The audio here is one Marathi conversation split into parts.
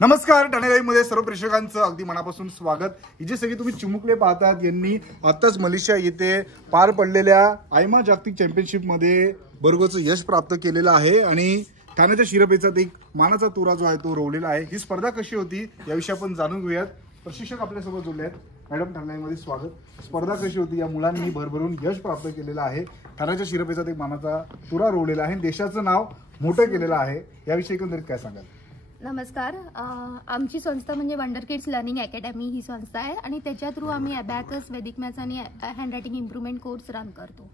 नमस्कार, ठाणे लाईव्हमध्ये सर्व प्रेक्षकांचं अगदी मनापासून स्वागत। ही जे सगळे तुम्ही चिमुकले पाहतात यांनी आताच मलेशिया येथे पार पडलेल्या आयमा जागतिक चॅम्पियनशिपमध्ये बरोबरचं यश प्राप्त केलेलं आहे आणि ठाण्याच्या शिरपेचात एक मानाचा तुरा जो आहे तो रोवलेला आहे। ही स्पर्धा कशी होती याविषयी आपण जाणून घेऊयात। प्रशिक्षक आपल्यासोबत जोडले आहेत। मॅडम, ठाणे लाईव्हमध्ये स्वागत। स्पर्धा कशी होती? या मुलांनी भरभरून यश प्राप्त केलेलं आहे। ठाण्याच्या शिरपेचात एक मानाचा तुरा रोवलेला आहे, देशाचं नाव मोठं केलेलं आहे। याविषयी एकंदरीत काय सांगाल? नमस्कार, आमची संस्था म्हणजे वंडर किड्स लर्निंग अकॅडमी ही संस्था आहे आणि त्याच्या थ्रू आम्ही अबॅकस, वैदिक मॅथ्स आणि हँडरायटिंग इम्प्रूव्हमेंट कोर्स रन करतो।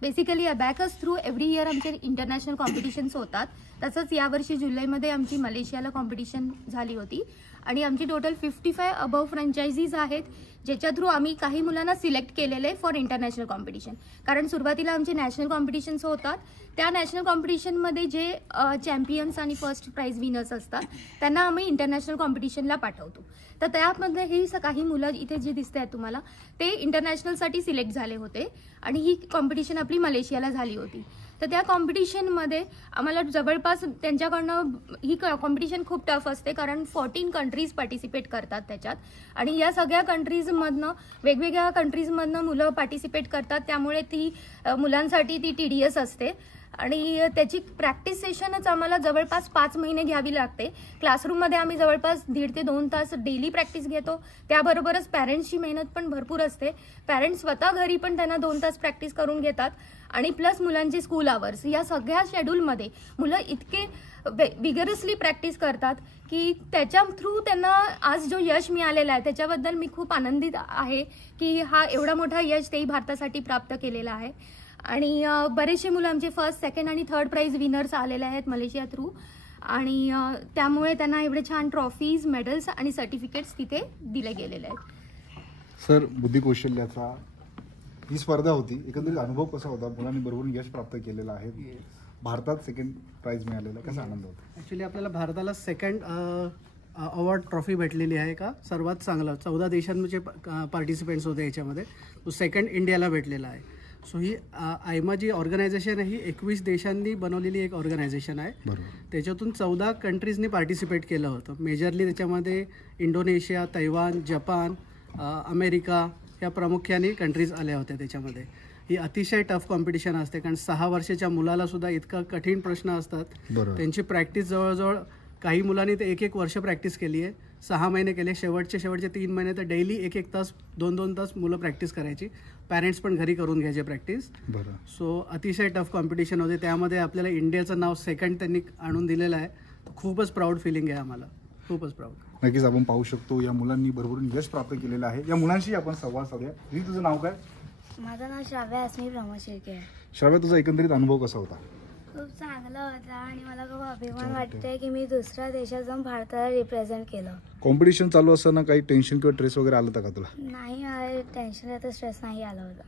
Basically abacus through every year आमचे इंटरनॅशनल कॉम्पिटिशन्स होतात। तसंच यावर्षी जुलैमध्ये आमची मलेशियाला कॉम्पिटिशन झाली होती आणि आमची टोटल 55 अबव फ्रँचायझीज आहेत, ज्याच्या थ्रू आम्ही काही मुलांना सिलेक्ट केलेले फॉर इंटरनॅशनल कॉम्पिटिशन। कारण सुरुवातीला आमचे नॅशनल कॉम्पिटिशन्स होतात, त्या नॅशनल कॉम्पिटिशनमध्ये जे चॅम्पियन्स आणि फर्स्ट प्राइज विनर्स असतात त्यांना आम्ही इंटरनॅशनल कॉम्पिटिशनला पाठवतो। तर त्यामध्ये ही काही मुलं इथे जे दिसत आहेत तुम्हाला ते इंटरनॅशनलसाठी सिलेक्ट झाले होते आणि ही कॉम्पिटिशन आपली मलेशियाला झाली होती। तर त्या कॉम्पिटिशनमध्ये आम्हाला जवळपास त्यांच्याकडनं ही कॉम्पिटिशन खूप टफ असते, कारण 14 कंट्रीज पार्टिसिपेट करतात त्याच्यात आणि या सगळ्या कंट्रीजमधनं वेगवेगळ्या कंट्रीजमधनं मुलं पार्टिसिपेट करतात, त्यामुळे ती मुलांसाठी ती टीडीएस असते आणि त्याची प्रॅक्टिस सेशनच आम्हाला जवळपास 5 महिने घ्यावी लागते। क्लासरूममध्ये आम्ही जवळपास 1.5 ते 2 तास डेली प्रॅक्टिस घेतो, त्याबरोबरच पॅरेंट्सची मेहनत पण भरपूर असते। पॅरेंट्स स्वतः घरी पण त्यांना 2 तास प्रॅक्टिस करून घेतात आणि प्लस मुलांचे स्कूल आवर्स, या सगळ्या शेड्यूलमध्ये मुलं इतके विगरसली प्रॅक्टिस करतात की त्याच्या थ्रू त्यांना आज जो यश मिळालेला आहे त्याच्याबद्दल मी खूप आनंदित आहे की हा एवढा मोठा यश तेही भारतासाठी प्राप्त केलेला आहे। आणि बरेचसे मुलं आमचे फर्स्ट, सेकंड आणि थर्ड प्राइज विनर्स आलेले आहेत मलेशिया थ्रू आणि त्यामुळे त्यांना एवढे छान ट्रॉफीज, मेडल्स आणि सर्टिफिकेट्स तिथे दिले गेलेले आहेत। सर, बुद्धिकौशल्याचा ही स्पर्धा होती, एकंदरीत अनुभव कसा होता? मुलांनी बरोबर यश प्राप्त केलेलं आहे, भारतात सेकंड प्राइज मिळालेला, कसा आनंद होता? ॲक्च्युली आपल्याला भारताला सेकंड अवॉर्ड ट्रॉफी भेटलेली आहे का सर्वात चांगलं। 14 देशांचे पार्टिसिपेंट्स होते याच्यामध्ये, तो सेकंड इंडियाला भेटलेला आहे। सो ही आयमा जी ऑर्गनायझेशन आहे ही 21 देशांनी बनवलेली एक ऑर्गनायझेशन आहे। त्याच्यातून 14 कंट्रीजनी पार्टिसिपेट केलं होतं। मेजरली त्याच्यामध्ये इंडोनेशिया, तैवान, जपान, अमेरिका या प्रामुख्याने कंट्रीज आल्या होत्या त्याच्यामध्ये। ही अतिशय टफ कॉम्पिटिशन असते, कारण 6 वर्षाच्या मुलाला सुद्धा इतका कठीण प्रश्न असतात। त्यांची प्रॅक्टिस जवळजवळ काही मुलांनी ते 1-1 वर्ष प्रॅक्टिस केली आहे, 6 महिने केले, शेवटचे 3 महिने तर डेली 1-1 तास, 2-2 तास मुलं प्रॅक्टिस करायची। पॅरेंट्स पण घरी करून घ्यायचे प्रॅक्टिस। सो अतिशय टफ कॉम्पिटिशन होते, त्यामध्ये आपल्याला इंडियाचं नाव सेकंड त्यांनी आणून दिलेलं आहे। खूपच प्राऊड फिलिंग आहे आम्हाला, खूपच प्राऊड। नक्कीच आपण पाहू शकतो या मुलांनी भरभरून यश प्राप्त केलेलं आहे। या मुलांशी आपण संवाद साधूया। तुझं नाव काय? माझं नाव श्राव्या अस्मी प्रमोद शिर्के आहे। श्राव्या, तुझा एकंदरीत अनुभव कसा होता? खूप चांगला होता आणि मला खूप अभिमान वाटतोय की मी दुसऱ्या देशात जाऊन भारताला रिप्रेझेंट केलं। कॉम्पिटिशन चालू असताना काही टेन्शन किंवा स्ट्रेस वगैरे आलं का तुला? नाही, टेन्शन आता स्ट्रेस नाही आला होता।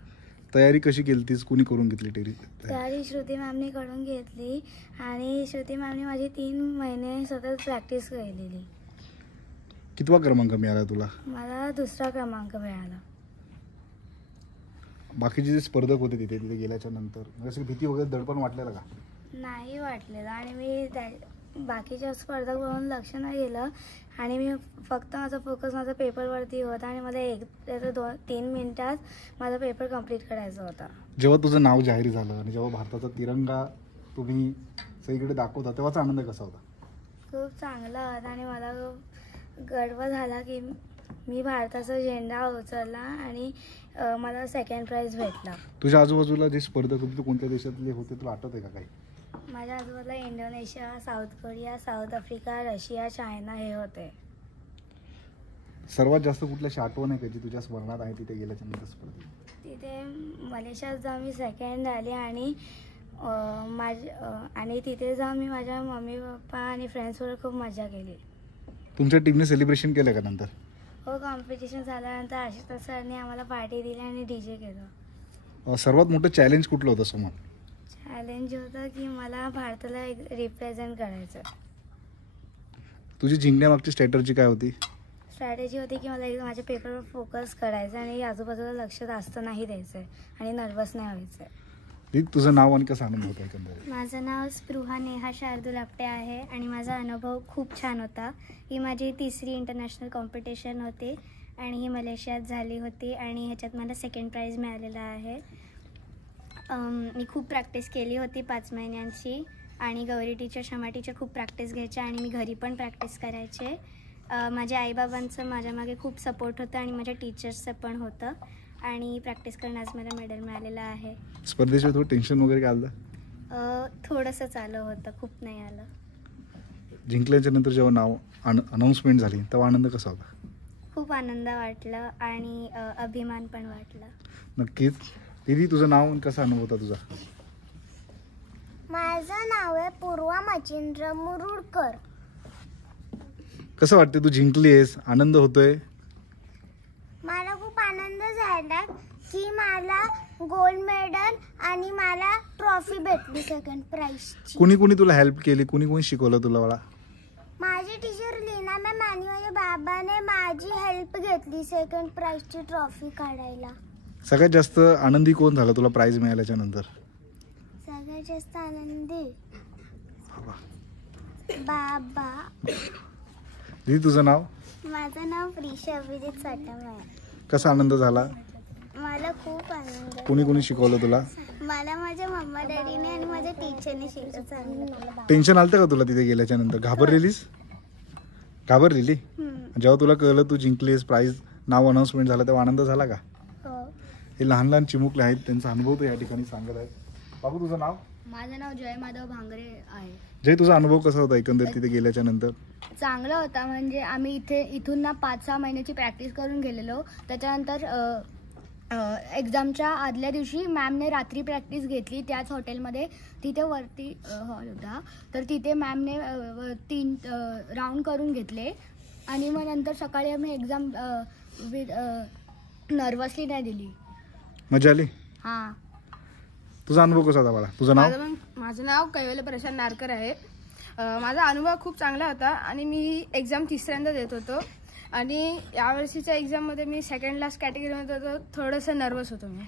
तयारी कशी केलीस? कोणी करून घेतली तयारी? श्रुती मॅमनी करून घेतली आणि श्रुती मॅमनी माझी 3 महिने सतत प्रॅक्टिस केलेली। कितवा क्रमांक मिळाला तुला? मला 2रा क्रमांक मिळाला। बाकीचे जे स्पर्धक होते तिथे गेल्याच्या नंतर असं भीती वगैरे, दडपण वाटलेलं का? नाही वाटलेलं आणि मी बाकीच्या स्पर्धक बघून लक्ष नाही गेलं आणि मी फक्त माझा फोकस माझा पेपरवरती होता आणि मला 1-3 मिनिटात माझा पेपर कंप्लीट करायचा होता। जेव्हा तुझं नाव जाहीर झालं आणि जेव्हा भारताचा तिरंगा तुम्ही सगळीकडे दाखवता तेव्हाचा आनंद कसा होता? खूप चांगला होता आणि मला गर्व झाला की मी भारताचा झेंडा उचलला आणि मला सेकंड प्राइज भेटला। तुझ्या आजूबाजूला जे स्पर्धक होते ते कोणत्या देशातले होते तुला आठवते का काही? माझ्या आजूबाजूला Indonesia, south Korea, south Africa, Russia, China हे होते। सर्वात जास्त कुठल्याशी आठवण आहे का जी तुझ्या स्मरणात आहे तिथे गेल्याच्या नंतर स्पर्धेत? तिथे मलेशियात जाऊन मी सेकंड आले आणि तिथे जाऊन मी माझ्या मम्मी पप्पा आणि फ्रेंड्सबरोबर खूप मजा केली। तुमच्या टीमने सेलिब्रेशन केलं का नंतर? हो, कॉम्पिटिशन झाल्यानंतर आशिष सरने आम्हाला पार्टी दिली आणि डीजे केलं। सर्वात मोठं चॅलेंज कुठलं होतं समोर? चॅलेंज होतं की मला भारताला रिप्रेझेंट करायचं। तुझी जिंकण्यामागची स्ट्रॅटेजी काय होती? स्ट्रॅटेजी होती की मला माझ्या पेपरवर फोकस करायचं आणि आजूबाजूला लक्ष जास्त नाही द्यायचं आणि नर्वस नाही व्हायचं। दीदी तुझं नाव आणि कसा आनंद होता एकंदरीत? माझं नाव स्पृहा नेहा शार्दूल आपटे आहे आणि माझा अनुभव खूप छान होता. ही माझी 3री इंटरनॅशनल कॉम्पिटिशन होती आणि ही मलेशियात झाली होती आणि ह्याच्यात मला 2nd प्राईज मिळालेला आहे. मी खूप प्रॅक्टिस केली होती 5 महिन्यांची आणि गौरी टीचर, शमा टीचर खूप प्रॅक्टिस घ्यायच्या आणि मी घरी पण प्रॅक्टिस करायचे. माझ्या आईबाबांचं माझ्या मागे खूप सपोर्ट होतं आणि माझ्या टीचर्सचं पण होतं आणि प्रॅक्टिस करण्यास मला मेडल मिळालेलं आहे. स्पर्धेचं थोडं टेन्शन वगैरे काय आलं? थोडंसंच आलं होतं, खूप नाही आलं. जिंकल्याच्या नंतर जेव्हा नाव अनाऊन्समेंट झाली तेव्हा आनंद कसा होता? खूप आनंद वाटलं आणि अभिमान पण वाटला. नक्कीच. दीदी तुझं नाव आणि कसा अनुभव होता तुझा? माझं नाव आहे पूर्वा मचिंद्र मुरुडकर. कसं वाटतं, तू जिंकली आहेस, आनंद होतोय? मला खूप आनंद झाला की मला गोल्ड मेडल आणि मला ट्रॉफी भेटली 2nd प्राईजची. कुणी कुणी तुला हेल्प केली, कुणी कुणी शिकवलं तुला बाळा? माझी टीचर लीना मॅम आणि माझ्या बाबाने माझी हेल्प घेतली 2nd प्राईजची ट्रॉफी काढायला. सगळ्यात जास्त आनंदी कोण झाला तुला प्राईज मिळाल्याच्या नंतर? सगळ्यात जास्त आनंदी बाबा. दीदी तुझं नाव? माझं नाव प्रिशा अभिजित साठम आहे. कसा आनंद झाला? मला खूप आनंद. कुणी कुणी शिकवलं तुला? मला माझ्या मम्मा डॅडीने आणि माझ्या टीचरने शिकवलं. टेन्शन आलं का तुला तिथे गेल्याच्या नंतर? घाबरलेली? जेव्हा तुला कळलं तू जिंकलीस, प्राईज नाव अनाऊन्समेंट झालं तेव्हा आनंद झाला का? हो. हे लहान लहान चिमुकले आहेत, त्यांचा अनुभव तर या ठिकाणी सांगत आहेत. बाबू तुझं नाव? माझं नाव जय माधव भांगरे आहे. जय तुझा अनुभव कसा होता एकंदर तिथे गेल्याच्या नंतर? चांगला होता. म्हणजे आम्ही इथून ना 5-6 महिन्याची प्रॅक्टिस करून गेलेलो. त्याच्यानंतर एक्झामच्या आदल्या दिवशी मॅमने रात्री प्रॅक्टिस घेतली त्याच हॉटेलमध्ये. तिथे वरती हॉल होता, तर तिथे मॅमने 3 राऊंड करून घेतले आणि मग नंतर सकाळी आम्ही एक्झाम नर्वसली नाही दिली. मजा आली? हां. तुझा अनुभव कसा होता बाळा? तुझं नाव? माझं नाव कैवल्य प्रशांत नारकर आहे. माझा अनुभव खूप चांगला होता आणि मी एक्झाम 3ऱ्यांदा देत होतो आणि यावर्षीच्या एक्झाममध्ये मी 2nd लास्ट कॅटेगरीमध्ये होतो. थोडंसं नर्वस होतो मी.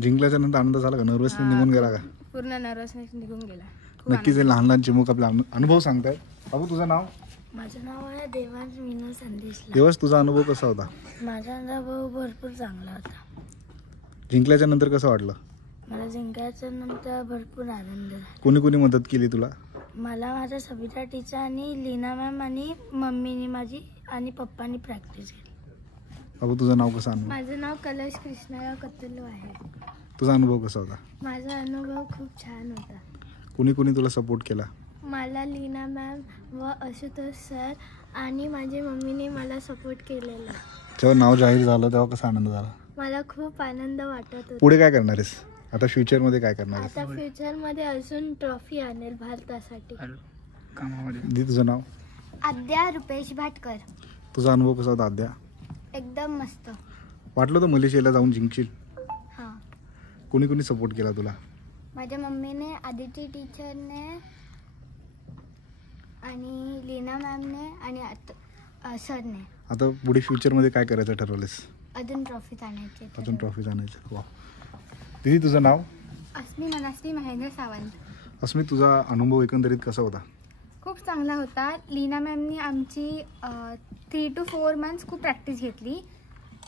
जिंकल्याच्या नंतर आनंद झाला का? नर्वसनेस निघून गेला का? पूर्ण नर्वसनेस निघून गेला. नक्कीच. हे लहान लहान चिमुक आपला अनुभव सांगतायत. बाबू तुझं नाव? माझं नाव आहे देवांश विनोद संदेश. देवांश तुझा अनुभव कसा होता? माझा अनुभव भरपूर चांगला होता. जिंकल्याच्या नंतर कसं वाटलं? मला जिंकायच्या नंतर भरपूर आनंद झाला. कोणी कोणी मदत केली तुला? मला माझ्या सविता टीचर आणि लीना मॅम आणि मम्मीने माझी आणि पप्पानी प्रॅक्टिस केली. बाबू तुझं नाव कसं? अनुभव? माझं नाव कलश कृष्णा कत्तलू आहे. तुझा अनुभव कसा होता? माझा अनुभव खूप छान होता. कुणी कुणी तुला सपोर्ट केला? मला लीना मॅम व आशुतोष सर आणि माझ्या मम्मीने मला सपोर्ट केलेला. जेव्हा नाव जाहीर झालं तेव्हा कसा आनंद झाला? मला खूप आनंद वाटत होता. पुढे काय करणार आहेस आता? फ्युचरमध्ये काय करणार आहेस? आता फ्युचरमध्ये अजून ट्रॉफी आणेल भारतासाठी. दीदी तुझं नाव? आद्या रुपेश भाटकर. तुझा अनुभव कसा होता आद्या? एकदम मस्त. वाटलं तर मलेशियाला जाऊन जिंकशील? हां. कोणी कोणी सपोर्ट केला तुला? माझ्या मम्मीने, आदिती टीचरने आणि लीना मॅमने आणि सरने. आता पुढे फ्युचरमध्ये काय करायचं ठरवलंस? अजून ट्रॉफी आणायची. अजून ट्रॉफी आणायचं. वा. दीदी तुझं नाव? अस्मी मनस्वी महेंद्र सावंत. अस्मी तुझा अनुभव एकंदरीत कसा होता? खूप चांगला होता. लीना मॅमनी आमची 3 to 4 months खूप प्रॅक्टिस घेतली.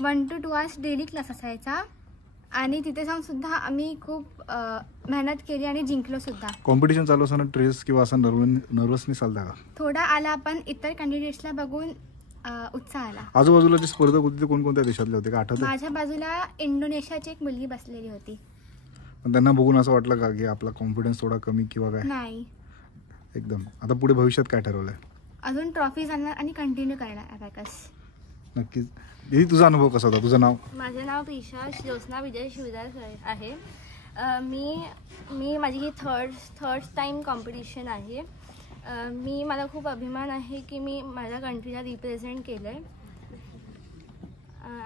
1 to 2 hours डेली क्लास असायचा आणि तिथे जाऊन सुद्धा आम्ही खूप मेहनत केली आणि जिंकलो सुद्धा. कॉम्पिटिशन चालू असताना ट्रेस किंवा असा नर्वसनेस आलता का? थोडा आला, पण इतर कॅन्डिडेट्सला बघून उत्साह आला. आजूबाजूला जे स्पर्धक होते ते कोणकोणत्या देशातले होते का आठवतं? माझ्या बाजूला इंडोनेशियाची एक मुलगी बसलेली होती. पण त्यांना बघून असं वाटलं का की आपला कॉन्फिडन्स थोडा कमी किंवा काय? नाही. एकदम. आता पुढे भविष्यात काय ठरवलंय? अजून ट्रॉफीज आणणार आणि कंटिन्यू करणार अबॅकस. नक्कीच. दीदी तुझा अनुभव कसा होता? तुझं नाव? माझे नाव प्रिशा ज्योत्स्ना विजय शिवदास आहे. मी माझी ही थर्ड टाईम कॉम्पिटिशन आहे. मला खूप अभिमान आहे की मी माझ्या कंट्रीला रिप्रेझेंट केलं आहे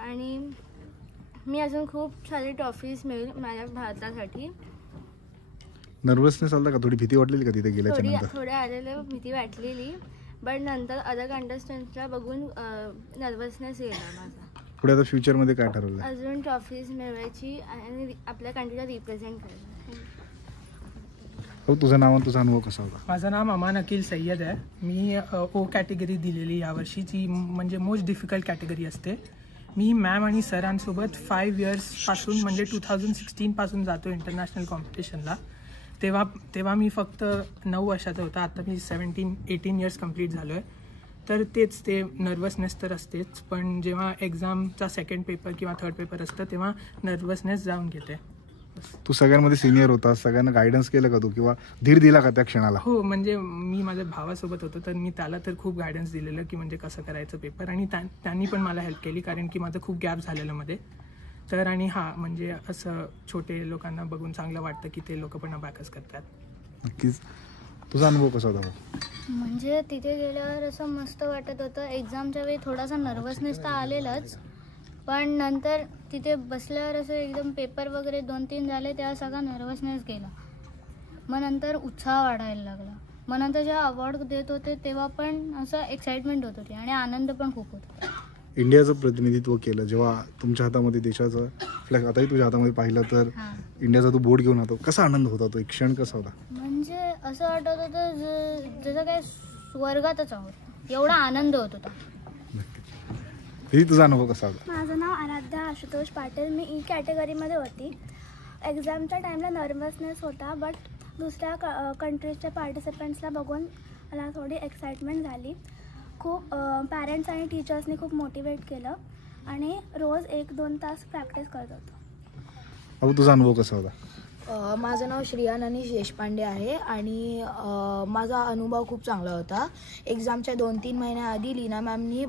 आणि मी अजून खूप सारे ट्रॉफीज मिळेल माझ्या भारतासाठी. नर्वसनेस आलता का? थोडी भीती वाटलेली का तिथे गेल्याच्या नंतर? थोड्या आलेलं भीती वाटलेली, बट नंतर अदर कंटेस्टंट्सला बघून नर्वसनेस गेला माझा. पुढे आता फ्युचरमध्ये काय ठरवलं? अजून ट्रॉफीज मिळवायची आणि आपल्या कंट्रीला रिप्रेझेंट करायचं. हो, तुझं नाव आणि तुझा अनुभव कसा होता? माझं नाम अमान अकील सय्यद आहे. मी ओ कॅटेगरी दिलेली यावर्षीची, म्हणजे मोस्ट डिफिकल्ट कॅटेगरी असते. मी मॅम आणि सरांसोबत 5 इयर्सपासून म्हणजे 2016 जातो इंटरनॅशनल कॉम्पिटिशनला. तेव्हा मी फक्त 9 वर्षाचा होता. आता मी 17-18 इयर्स कंप्लीट झालो आहे. तर ते नर्वसनेस तर असतेच, पण जेव्हा एक्झामचा सेकंड पेपर किंवा थर्ड पेपर असतं तेव्हा नर्वसनेस जाऊन घेते. तू सगळ्यांमध्ये सिनियर होता, सगळ्यांना गायडन्स केलं का तू किंवा धीर दिला का त्या क्षणाला? हो, म्हणजे मी माझ्या भावासोबत होतो तर मी त्याला तर खूप गायडन्स दिलेलं की म्हणजे कसं करायचं पेपर, आणि त्यांनी पण मला हेल्प केली कारण की माझं खूप गॅप झालेलं मध्ये. तर आणि म्हणजे असं छोटे लोकांना बघून चांगलं वाटतं की ते लोक पण अबॅकस करतात. नक्कीच. तुझा अनुभव कसा होता? म्हणजे तिथे गेल्यावर असं मस्त वाटत होतं. एक्झामच्या वेळी थोडासा नर्वसनेस तर आलेलाच, पण नंतर तिथे बसल्यावर असं एकदम पेपर वगैरे 2-3 झाले तेव्हा सगळा नर्वसनेस गेला. मग नंतर उत्साह वाढायला लागला. मग नंतर जेव्हा अवॉर्ड देत होते तेव्हा पण असं एक्साइटमेंट होत होती आणि आनंद पण खूप होता. इंडियाचं प्रतिनिधित्व केलं, जेव्हा तुमच्या हातामध्ये देशाचं फ्लॅग, आताही तुझ्या हातामध्ये पाहिलं तर इंडियाचा तू बोर्ड घेऊन आतो, कसा आनंद होता? तो एक क्षण कसा होता? म्हणजे असं वाटत होतं जसं काय स्वर्गातच आहोत, एवढा आनंद होत होता. ही तुझा अनुभव कसा होता? माझं नाव आराध्या आशुतोष पाटील. मी ई कॅटेगरीमध्ये होती. एक्झामच्या टाईमला नर्वसनेस होता, बट दुसऱ्या कंट्रीजच्या पार्टिसिपंट्सला बघून मला थोडी एक्साइटमेंट झाली. खूप पॅरेंट्स आणि टीचर्सनी खूप मोटिवेट केलं आणि रोज 1-2 तास प्रॅक्टिस करत होतो. तुझा अनुभव कसा होता? माझं नाव श्रिया अनिश देशपांडे आहे आणि माझा अनुभव खूप चांगला होता. एक्झामच्या 2-3 महिन्याआधी लीना मॅमनी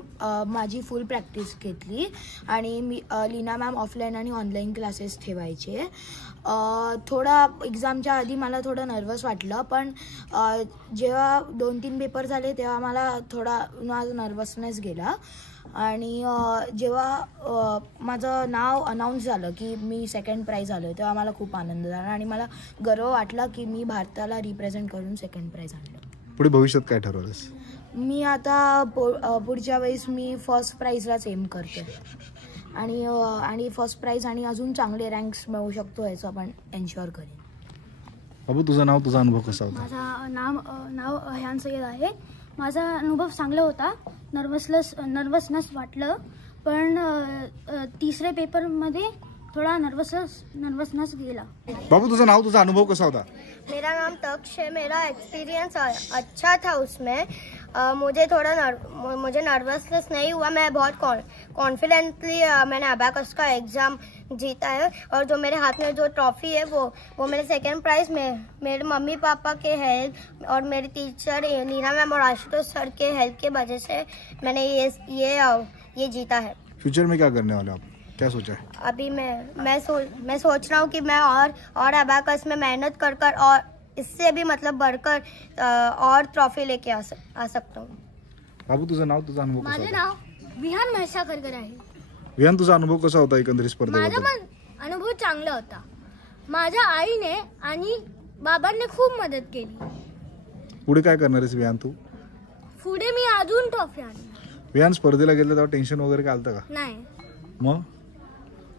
माझी फुल प्रॅक्टिस घेतली आणि लीना मॅम ऑफलाईन आणि ऑनलाईन क्लासेस ठेवायचे. थोडा एक्झामच्या आधी मला थोडं नर्वस वाटलं, पण जेव्हा 2-3 पेपर झाले तेव्हा माझा नर्वसनेस गेला. आणि जेव्हा माझं नाव अनाऊन्स झालं की मी सेकंड प्राईज आलो तेव्हा मला खूप आनंद झाला आणि मला गर्व वाटला की मी भारताला रिप्रेझेंट करून सेकंड प्राईज आणलं. पुढे भविष्यात काय ठरवलंस? मी आता पुढच्या वेळेस मी फर्स्ट प्राईजलाच एम करते आणि फर्स्ट प्राईज आणि अजून चांगले रँक्स मिळू शकतो याचं आपण एन्श्युअर करेन. बाबू, तुझं नाव, तुझा अनुभव कसा होता? माझं नाव अयान सय्यद आहे. माझा अनुभव चांगला होता. नर्वसनेस वाटलं, पण तिसऱ्या पेपरमध्ये थोड़ा नर्वसनेस गेला. बाबू, तुझं नाव, तुझा अनुभव कसा होता? मेरा नाम तक्ष है. मेरा एक्सपीरियंस अच्छा था उसमें. मुझे नर्वसनेस नहीं हुआ. मैं बहुत कॉन्फिडेंटली मैंने अबैकस का एग्ज़ाम जीता है और जो मेरे हाथ में जो ट्रॉफी है वो मेरे सेकंड प्राइज में मेरे मम्मी पापा के हेल्प और मेरे टीचर लीना मैम और आशुतोष सर के हेल्प के वजह से मैंने ये जीता है. फ्यूचर में क्या करने वाले आप, क्या सोचा है? अभी मैं सोच रहा हूँ कि मैं और अबैकस में मेहनत कर और इससे भी मतलब बढ़कर और ट्रॉफी लेके आ सकता हूँ. बाबू, तुझं नाव, तुझा अनुभव कसा माझे होता? नाव विहान म्हैसाळकर आहे. विहान, तुझा अनुभव कसा होता एकंदरीत स्पर्धेबद्दल? माझा अनुभव चांगला होता. माझ्या आईने आणि बाबांनी खूप मदत केली. पुढे काय करणार आहेस विहान तू? पुढे मी अजून ट्रॉफी आणणार. विहान, स्पर्धेला गेलं तेव्हा टेन्शन वगैरे काय आलं का? नाही. मग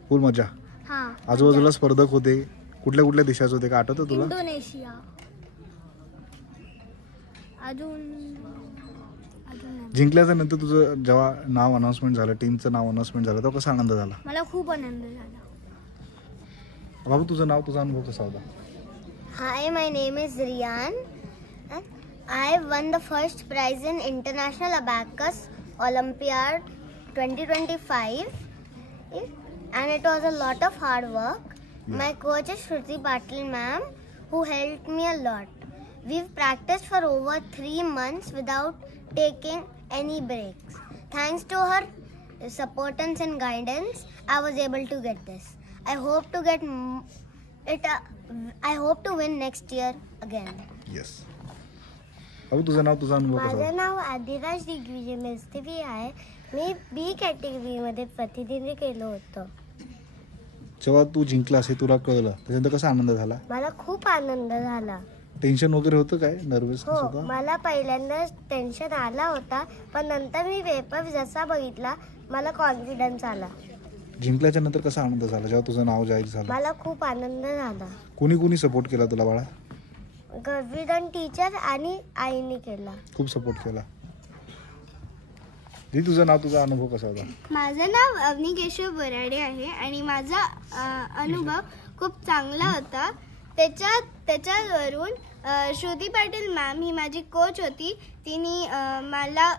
फुल मजा? हां. आजूबाजूला स्पर्धक होते, कुठल्या देशाचे होते का आठवतं तुला? इंडोनेशिया. अजून जिंकल्याच्या नंतर तुझं जेव्हा नाव अनाउन्समेंट झालं, टीमचं नाव अनाउन्समेंट झालं, तेव्हा कसा आनंद झाला? मला खूप आनंद झाला. बाबू, तुझं नाव, तुझा अनुभव कसा होता? Hi, my name is Riyan. I won the first prize in International Abacus Olympiad 2025 and it was a lot of hard work. My coach is Shruti Patil ma'am, who helped me a lot. We've practiced for over 3 months without taking any breaks. Thanks to her support and guidance, I was able to get this. I hope to get it. I hope to win next year again. Yes. बाबू, तुझं नाव, तुझा अनुभव कसा होता? माझं नाव आदिराज दिग्विजय मेस्तेवी आहे. मी बी कॅटेगरीमध्ये प्रतिनिधी केलं होतं. जेव्हा तू जिंकलास हे तुला कळलं त्याच्यानंतर कसा आनंद झाला? मला खूप आनंद झाला. टेन्शन वगैरे होतं काय, नर्वसनेस हो, होता? मला पहिल्यांदा टेन्शन आला होता, पण नंतर मी पेपर जसा बघितला मला कॉन्फिडन्स आला. जिंकल्याच्या नंतर कसा आनंद झाला जेव्हा तुझं नाव जाहीर झालं? मला खूप आनंद झाला. कोणी कोणी सपोर्ट केला तुला बाळा? कॉन्फिडन्स टीचर आणि आईने केला. खूप सपोर्ट केला. तुझं नाव, तुझा अनुभव कसा होता? माझं नाव अवनी केशव बराडे आहे आणि माझा अनुभव खूप चांगला होता. त्याच्यावरून श्रुती पाटील मॅम ही माझी कोच होती, तिने मला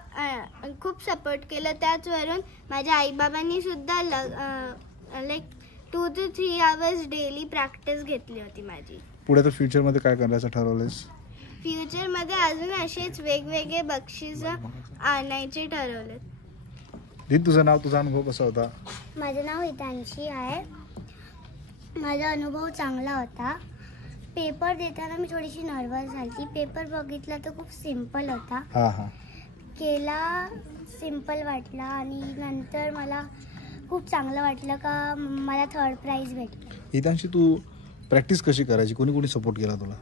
खूप सपोर्ट केलं. त्याचवरून माझ्या आईबाबांनी सुद्धा like 2 to 3 hours daily practice घेतली होती माझी. पुढे तर फ्युचरमध्ये काय करायचं ठरवलंयस? फ्युचरमध्ये अजून असेच वेगवेगळे बक्षीस आणायचे ठरवले. तुझं नाव, तुझा अनुभव कसा होता? माझं नाव हितांशी आहे. माझा अनुभव चांगला होता. पेपर देताना मी थोडीशी नर्वस झाली. पेपर बघितला तर खूप सिम्पल होता. केला, सिम्पल वाटला आणि नंतर मला खूप चांगलं वाटलं का मला 3rd प्राइज भेटली. हितांशी, तू प्रॅक्टिस कशी करायची? कोणी कोणी सपोर्ट केला तुला?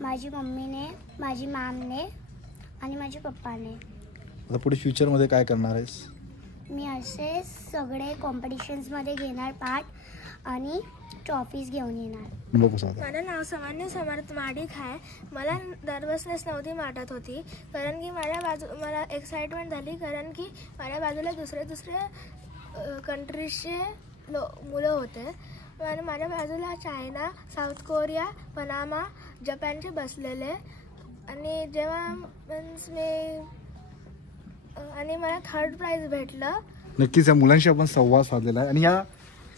माझी मम्मीने, माझी मॅमने आणि माझ्या पप्पाने. आता पुढे फ्युचरमध्ये काय करणार आहेस? मी असे सगळे कॉम्पिटिशन्समध्ये घेणार पार्ट आणि ट्रॉफीज घेऊन येणार. माझं नाव सामान्य समर्थ माडिक आहे. मला नर्वसनेस नव्हती वाटत होती, कारण की मला एक्साइटमेंट झाली, कारण की माझ्या बाजूला दुसऱ्या कंट्रीजचे मुलं होते आणि माझ्या बाजूला चायना, साऊथ कोरिया, पनामा, जपानचे बसलेले. आणि जेव्हा आणि मला 3rd प्राइज भेटलं. नक्कीच या मुलांशी आपण संवाद साधलेला आहे आणि या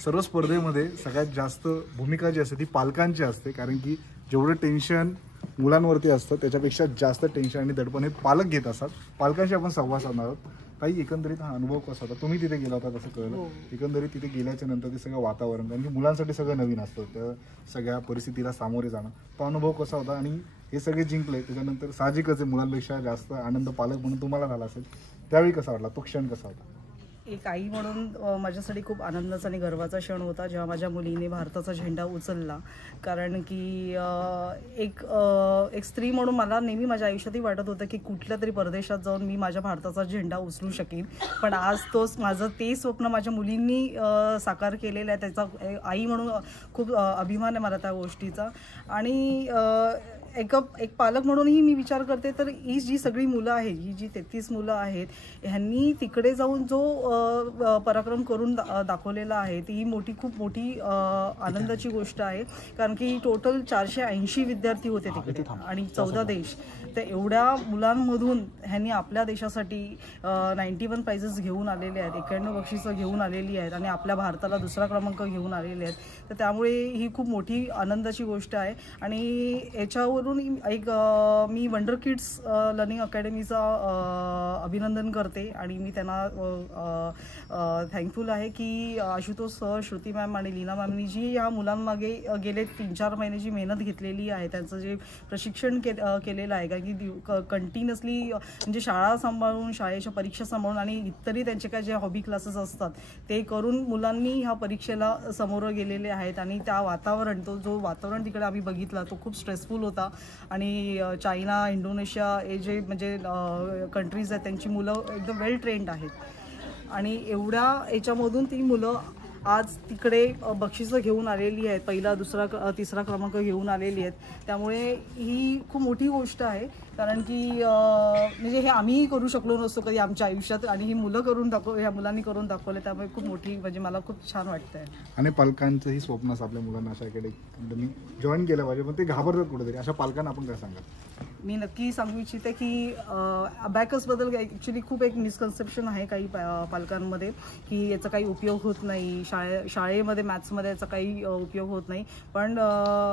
सर्व स्पर्धेमध्ये सगळ्यात जास्त भूमिका जी असते ती पालकांची असते, कारण की जेवढं टेन्शन मुलांवरती असतं त्याच्यापेक्षा जास्त टेन्शन आणि दडपण हे पालक घेत असतात. पालकांशी आपण संवाद साधणार आहोत. काही एकंदरीत हा अनुभव कसा होता? तुम्ही तिथे गेला होता कसं कळलं? एकंदरीत तिथे गेल्याच्या नंतर ते सगळं वातावरण, कारण की मुलांसाठी सगळं नवीन असतं, त्या सगळ्या परिस्थितीला सामोरे जाणं, तो अनुभव कसा होता? आणि हे सगळे जिंकले त्याच्यानंतर साहजिकच आहे मुलांपेक्षा जास्त आनंद पालक म्हणून तुम्हाला झाला असेल, त्यावेळी कसा वाटला? तो क्षण कसा होता? एक आई म्हणून माझ्यासाठी खूप आनंदाचा आणि गर्वाचा क्षण होता जेव्हा माझ्या मुलीने भारताचा झेंडा उचलला. कारण की एक स्त्री म्हणून मला नेहमी माझ्या आयुष्यातही वाटत होतं की कुठल्या तरी परदेशात जाऊन मी माझ्या भारताचा झेंडा उचलू शकेन, पण आज माझं ते स्वप्न माझ्या मुलींनी साकार केलेलं आहे. त्याचा आई म्हणून खूप अभिमान आहे मला त्या गोष्टीचा. आणि एक पालक म्हणूनही मी विचार करते तर ही जी सगळी मुलं आहेत, ही जी 33 मुलं आहेत, ह्यांनी तिकडे जाऊन जो पराक्रम करून दाखवलेला आहे ती खूप मोठी आनंदाची गोष्ट आहे. कारण की टोटल 480 विद्यार्थी होते तिकडे आणि 14 देश. तर एवढ्या मुलांमधून ह्यांनी आपल्या देशासाठी 91 प्राइजेस घेऊन आलेले आहेत, 91 बक्षिसं घेऊन आलेली आहेत आणि आपल्या भारताला 2रा क्रमांक घेऊन आलेले आहेत. तर त्यामुळे ही खूप मोठी आनंदाची गोष्ट आहे. आणि याच्यावर मी वंडर किड्स लर्निंग अकॅडमीचा अभिनंदन करते आणि मी त्यांना थँकफुल आहे की आशुतोष सर, श्रुती मॅम आणि लीना मॅमनी जी या मुलांमागे गेले 3-4 महिने जी मेहनत घेतलेली आहे, त्यांचं जे प्रशिक्षण केलेलं आहे, कारण की कंटिन्युअसली म्हणजे शाळा सांभाळून, शाळेच्या परीक्षा सांभाळून आणि इतरही त्यांचे काय जे हॉबी क्लासेस असतात ते करून मुलांनी ह्या परीक्षेला समोर गेलेले आहेत. आणि त्या वातावरण, जो वातावरण तिकडे आम्ही बघितला तो खूप स्ट्रेसफुल होता. आणि चायना, इंडोनेशिया हे जे म्हणजे कंट्रीज आहेत त्यांची मुलं एकदम वेल ट्रेंड आहेत आणि एवढ्या याच्यामधून ती मुलं आज तिकडे बक्षिसं घेऊन आलेली आहेत, 1, 2, 3रा क्रमांक घेऊन आलेली आहेत. त्यामुळे ही खूप मोठी गोष्ट आहे. कारण की म्हणजे हे आम्हीही करू शकलो नसतो कधी आमच्या आयुष्यात आणि ही मुलं ह्या मुलांनी करून दाखवले. त्यामुळे खूप मोठी म्हणजे मला खूप छान वाटतंय. आणि पालकांचंही स्वप्न असं आपल्या मुलांना अशा अकॅडमी जॉईन केलं पाहिजे, पण ते घाबरतात कुठेतरी. अशा पालकांना आपण काय सांगाल? मी नक्की सांगू इच्छिते की अबॅकसबद्दल ॲक्च्युली खूप एक मिसकन्सेप्शन आहे काही पालकांमध्ये की याचा काही उपयोग होत नाही, शाळेमध्ये मॅथ्समध्ये याचा काही उपयोग होत नाही. पण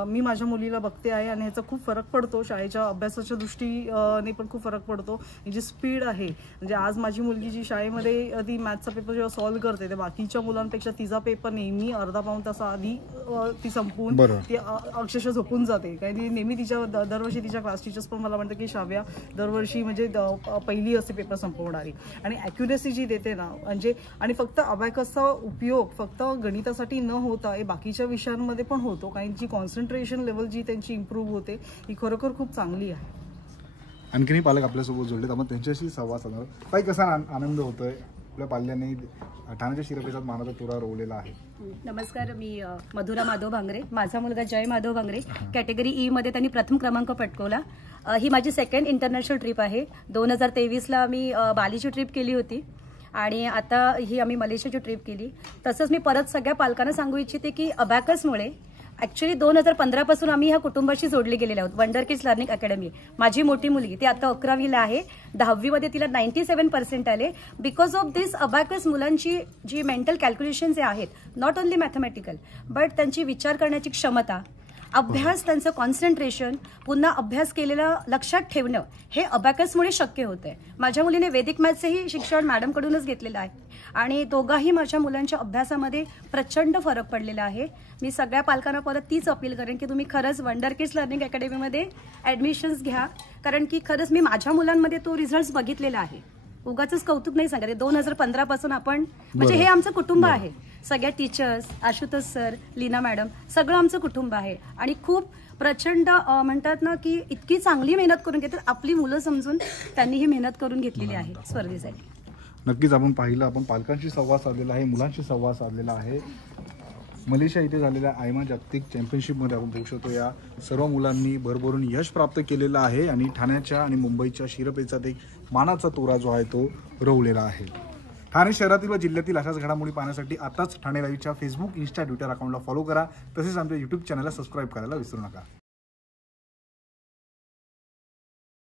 मी माझ्या मुलीला बघते आहे आणि ह्याचा खूप फरक पडतो शाळेच्या अभ्यासाच्या दृष्टीने टेक्नॉलॉजीने पण खूप फरक पडतो. जी स्पीड आहे, म्हणजे आज माझी मुलगी जी शाळेमध्ये ती मॅथ्सचा पेपर जेव्हा सॉल्व्ह करते ते बाकीच्या मुलांपेक्षा तिचा पेपर नेहमी अर्धा पाऊण तासाआधी ती संपवून ती अक्षरशः झोपून जाते. कारण ती नेहमी तिच्या दरवर्षी तिच्या क्लास टीचर्स पण मला म्हणतात की श्राव्या दरवर्षी म्हणजे पहिली असते पेपर संपवणारी. आणि ॲक्युरेसी जी देते ना, म्हणजे आणि फक्त अबॅकसचा उपयोग फक्त गणितासाठी न होता हे बाकीच्या विषयांमध्ये पण होतो. कारण जी कॉन्सन्ट्रेशन लेवल जी त्यांची इम्प्रूव्ह होते ही खरोखर खूप चांगली आहे. आणखीनही पालक आपल्यासोबत जोडलेत, आपण त्यांच्याशी संवाद साधणार. काही कसा आनंद होतोय आपल्या पाल्याने ठाण्याच्या शिरपेचात मानाचा तुरा रोवलेला आहे. नमस्कार, मी मधुरा माधव भांगरे. माझा मुलगा जय माधव भांगरे कॅटेगरी ई मध्ये त्यांनी प्रथम क्रमांक पटकवला. ही माझी सेकंड इंटरनॅशनल ट्रिप आहे. 2023ला मी बालीची ट्रिप केली होती आणि आता ही आम्ही मलेशियाची ट्रिप केली. तसंच मी परत सगळ्या पालकांना सांगू इच्छिते की अबॅकसमुळे ॲक्च्युली 2015 पासून आम्ही ह्या कुटुंबाशी जोडले गेलेले आहोत. Wonder kids learning academy. माझी मोठी मुलगी ती आता 11वीला आहे. 10वीमध्ये तिला 97% आले. बिकॉज ऑफ दिस अबॅकस मुलांची जी मेंटल कॅल्क्युलेशन जे आहेत, नॉट ओन्ली मॅथमॅटिकल बट त्यांची विचार करण्याची क्षमता, अभ्यास, त्यांचं कॉन्सन्ट्रेशन, पुन्हा अभ्यास केलेला लक्षात ठेवणं हे अबॅकसमुळे शक्य होतंय. माझ्या मुलीने वैदिक मॅथ्सचंही शिक्षण मॅडमकडूनच घेतलेलं आहे आणि दोघाही माझ्या मुलांच्या अभ्यासामध्ये प्रचंड फरक पडलेला आहे. मी सगळ्या पालकांना परत तीच अपील करेन की तुम्ही खरंच वंडर किड्स लर्निंग अकॅडमीमध्ये ॲडमिशन्स घ्या. कारण की खरंच मी माझ्या मुलांमध्ये तो रिझल्ट बघितलेला आहे. उगाचच कौतुक नाही सांगत. 2015 पासून आपण म्हणजे हे आमचं कुटुंब आहे. सगळ्या teachers, Ashutosh sir, Leena madam, सगळं आमचं कुटुंब आहे आणि खूप प्रचंड म्हणतात ना की इतकी चांगली मेहनत करून घेतात. आपली मुलं समजून त्यांनी ही मेहनत करून घेतलेली आहे स्पर्धेसाठी. नक्कीच आपण पाहिलं, आपण पालकांशी संवाद साधलेला आहे, मुलांशी संवाद साधलेला आहे. मलेशिया इथे झालेल्या आयमा जागतिक चॅम्पियनशिपमध्ये आपण बघू शकतो या सर्व मुलांनी भरभरून यश प्राप्त केलेलं आहे आणि ठाण्याच्या आणि मुंबईच्या शिरपेचात एक मानाचा तुरा जो आहे तो रोवलेला आहे. ठाणे शहरातील व जिल्ह्यातील अशाच घडामोडी पाहण्यासाठी आताच ठाणे लाईव्हच्या फेसबुक, इन्स्टा, ट्विटर अकाउंटला फॉलो करा. तसेच आमच्या यूट्यूब चॅनलला सबस्क्राईब करायला विसरू नका.